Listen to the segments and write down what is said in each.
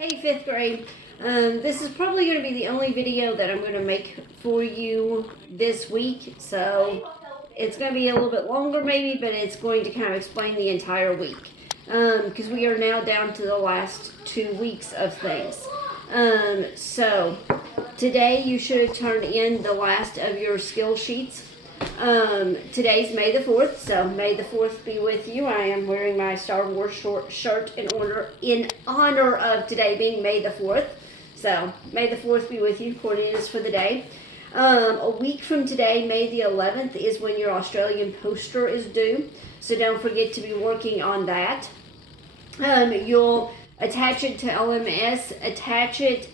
Hey, fifth grade. This is probably going to be the only video that I'm going to make for you this week, so it's going to be a little bit longer maybe, but it's going to kind of explain the entire week, because we are now down to the last 2 weeks of things. So today you should have turned in the last of your skill sheets. Today's May the 4th, so May the 4th be with you. I am wearing my Star Wars shirt in honor of today being May the 4th. So, May the 4th be with you, coordinates for the day. A week from today, May the 11th, is when your Australian poster is due. So don't forget to be working on that. You'll attach it to LMS, attach it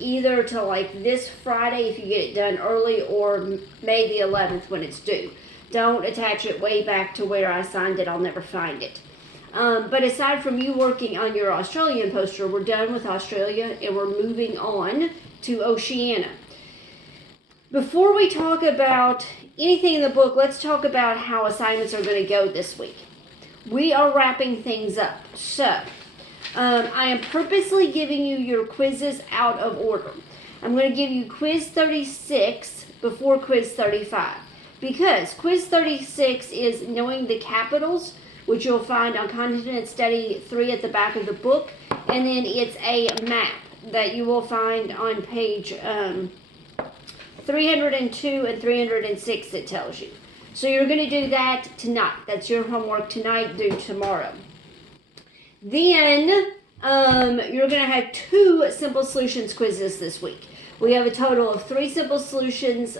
either to like this Friday if you get it done early, or May the 11th when it's due. Don't attach it way back to where I signed it. I'll never find it. But aside from you working on your Australian poster, we're done with Australia and we're moving on to Oceania. Before we talk about anything in the book, let's talk about how assignments are going to go this week. We are wrapping things up. So, I am purposely giving you your quizzes out of order. I'm going to give you quiz 36 before quiz 35. Because quiz 36 is knowing the capitals, which you'll find on Continent Study 3 at the back of the book. And then it's a map that you will find on page 302 and 306 that tells you. So you're going to do that tonight. That's your homework tonight, due tomorrow. Then you're going to have 2 simple solutions quizzes this week. We have a total of 2 simple solutions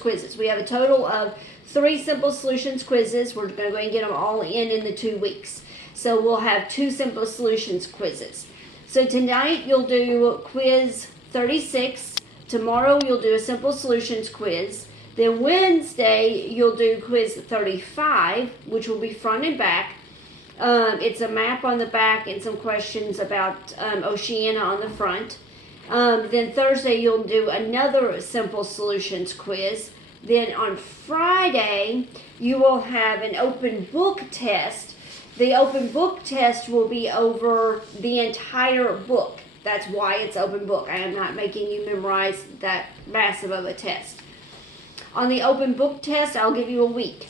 quizzes. We have a total of 3 simple solutions quizzes. We're going to go and get them all in the 2 weeks. So we'll have 2 simple solutions quizzes. So tonight you'll do quiz 36. Tomorrow you'll do a simple solutions quiz. Then Wednesday you'll do quiz 35, which will be front and back. It's a map on the back and some questions about Oceania on the front. Then Thursday you'll do another simple solutions quiz. Then on Friday you will have an open book test. The open book test will be over the entire book. That's why it's open book. I am not making you memorize that massive of a test. On the open book test, I'll give you a week.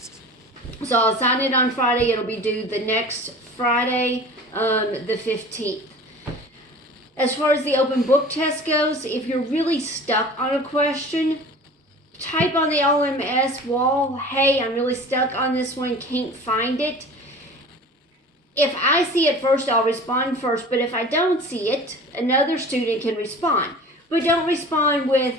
So I'll sign it on Friday. It'll be due the next Friday, the 15th. As far as the open book test goes, if you're really stuck on a question, type on the LMS wall, hey, I'm really stuck on this one, can't find it. If I see it first, I'll respond first. But if I don't see it, another student can respond. But don't respond with,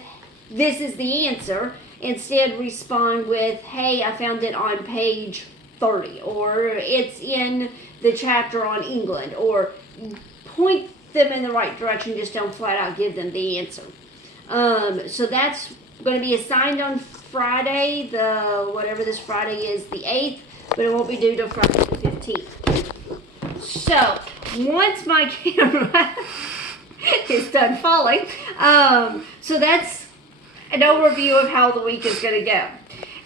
this is the answer. Instead, respond with, hey, I found it on page 30, or it's in the chapter on England, or point them in the right direction. Just don't flat out give them the answer. So that's going to be assigned on Friday, whatever this Friday is, the 8th, but it won't be due till Friday the 15th. So, once my camera is done falling, so that's an overview of how the week is going to go.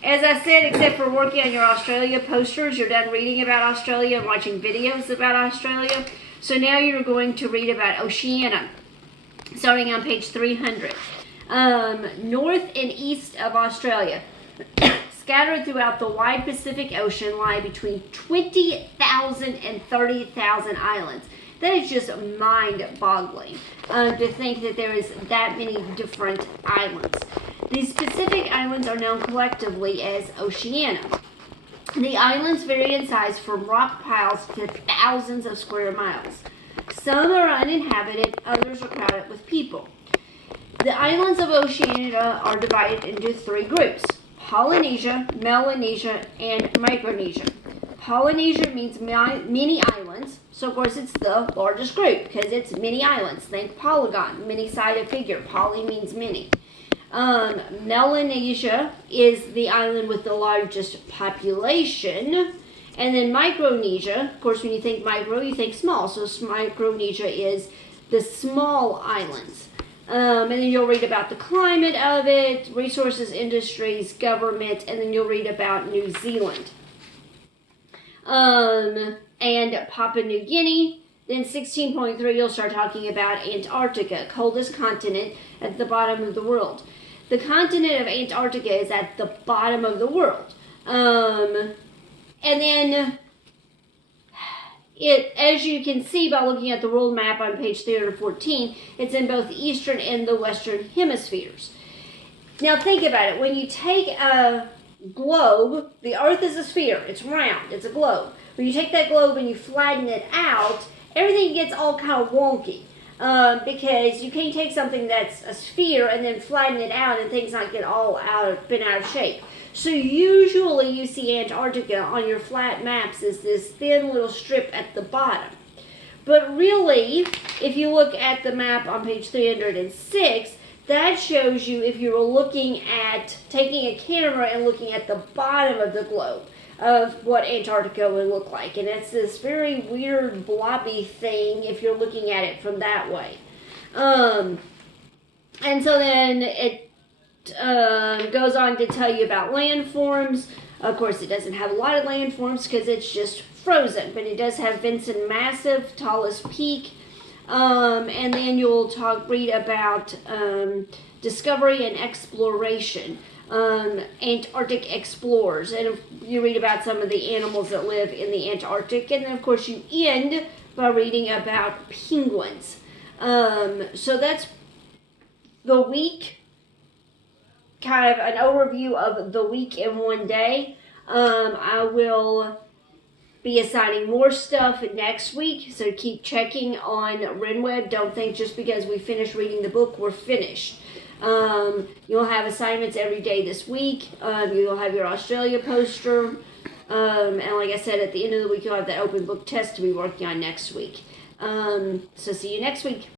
As I said, except for working on your Australia posters, you're done reading about Australia and watching videos about Australia. So now you're going to read about Oceania, starting on page 300. North and east of Australia, scattered throughout the wide Pacific Ocean, lie between 20,000 and 30,000 islands. That is just mind-boggling to think that there is that many different islands. These Pacific islands are known collectively as Oceania. The islands vary in size from rock piles to thousands of square miles. Some are uninhabited, others are crowded with people. The islands of Oceania are divided into 3 groups: Polynesia, Melanesia, and Micronesia. Polynesia means many islands, so of course it's the largest group because it's many islands. Think polygon, many-sided figure. Poly means many. Melanesia is the island with the largest population. And then Micronesia, of course when you think micro, you think small. So Micronesia is the small islands. And then you'll read about the climate of it, resources, industries, government, and then you'll read about New Zealand. And Papua New Guinea, Then 16.3, you'll start talking about Antarctica, coldest continent at the bottom of the world. The continent of Antarctica is at the bottom of the world. And then as you can see by looking at the world map on page 314, it's in both the eastern and the western hemispheres. Now think about it. When you take a globe, the earth is a sphere. It's round. It's a globe. When you take that globe and you flatten it out, everything gets all kind of wonky. Because you can't take something that's a sphere and then flatten it out and things not get all bent out of shape. So usually you see Antarctica on your flat maps as this thin little strip at the bottom. But really, if you look at the map on page 306, that shows you if you were looking at taking a camera and looking at the bottom of the globe of what Antarctica would look like. And it's this very weird blobby thing if you're looking at it from that way. And so then it goes on to tell you about landforms. Of course, it doesn't have a lot of landforms because it's just frozen, but it does have Vinson Massif, tallest peak. And then you'll read about discovery and exploration, Antarctic explorers, and you read about some of the animals that live in the Antarctic, and then of course you end by reading about penguins. So that's the week, kind of an overview of the week in one day. I will be assigning more stuff next week, so keep checking on RenWeb. Don't think just because we finished reading the book, we're finished. You'll have assignments every day this week. You'll have your Australia poster. And like I said, at the end of the week, you'll have that open book test to be working on next week. So see you next week.